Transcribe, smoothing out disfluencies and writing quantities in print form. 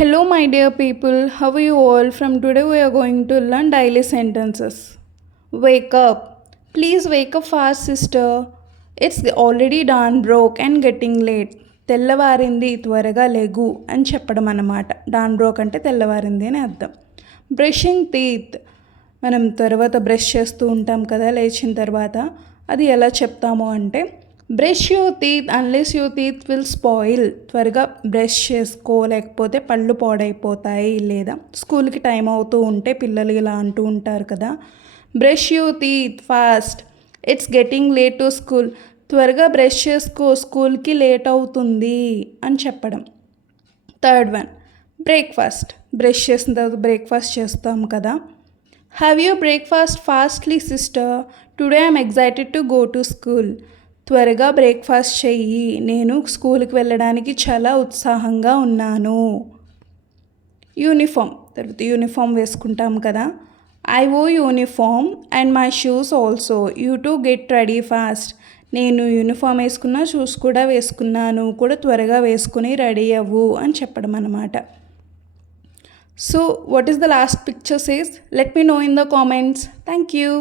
Hello, my dear people. How are you all? From today, we are going to learn daily sentences. Wake up. Please wake up fast, sister. It's already dawn broke and getting late. తెల్లవారింది త్వరగా లెగు అని చెప్పడం అన్నమాట. Don broke అంటే తెల్లవారింది అని అర్థం. Brushing teeth, మనం తర్వాత బ్రష్ చేస్తూ ఉంటాం కదా లేచిన తర్వాత. అది ఎలా చెప్తాము అంటే brush your teeth unless your teeth will spoil. త్వరగా బ్రష్ చేసుకో, లేకపోతే పళ్ళు పాడైపోతాయి. లేదా స్కూల్కి టైం అవుతూ ఉంటే పిల్లలు ఇలా అంటూ ఉంటారు కదా, brush your teeth fast, it's getting late to school. త్వరగా బ్రష్ చేసుకో, స్కూల్కి లేట్ అవుతుంది అని చెప్పడం. Third one, breakfast. బ్రష్ చేసిన తర్వాత బ్రేక్ఫాస్ట్ చేస్తాం కదా. Have you breakfast fastly sister, today I'm excited to go to school. త్వరగా బ్రేక్ఫాస్ట్ చెయ్యి, నేను స్కూల్కి వెళ్ళడానికి చాలా ఉత్సాహంగా ఉన్నాను. యూనిఫామ్, తర్వాత యూనిఫామ్ వేసుకుంటాం కదా. ఐ ఓ uniform and my shoes also, you to get ready fast. నేను యూనిఫామ్ వేసుకున్నా, షూస్ కూడా వేసుకున్నాను, కూడా త్వరగా వేసుకుని రెడీ అవ్వు అని చెప్పడం అన్నమాట. So what is the last picture says? Let me know in the comments. Thank you.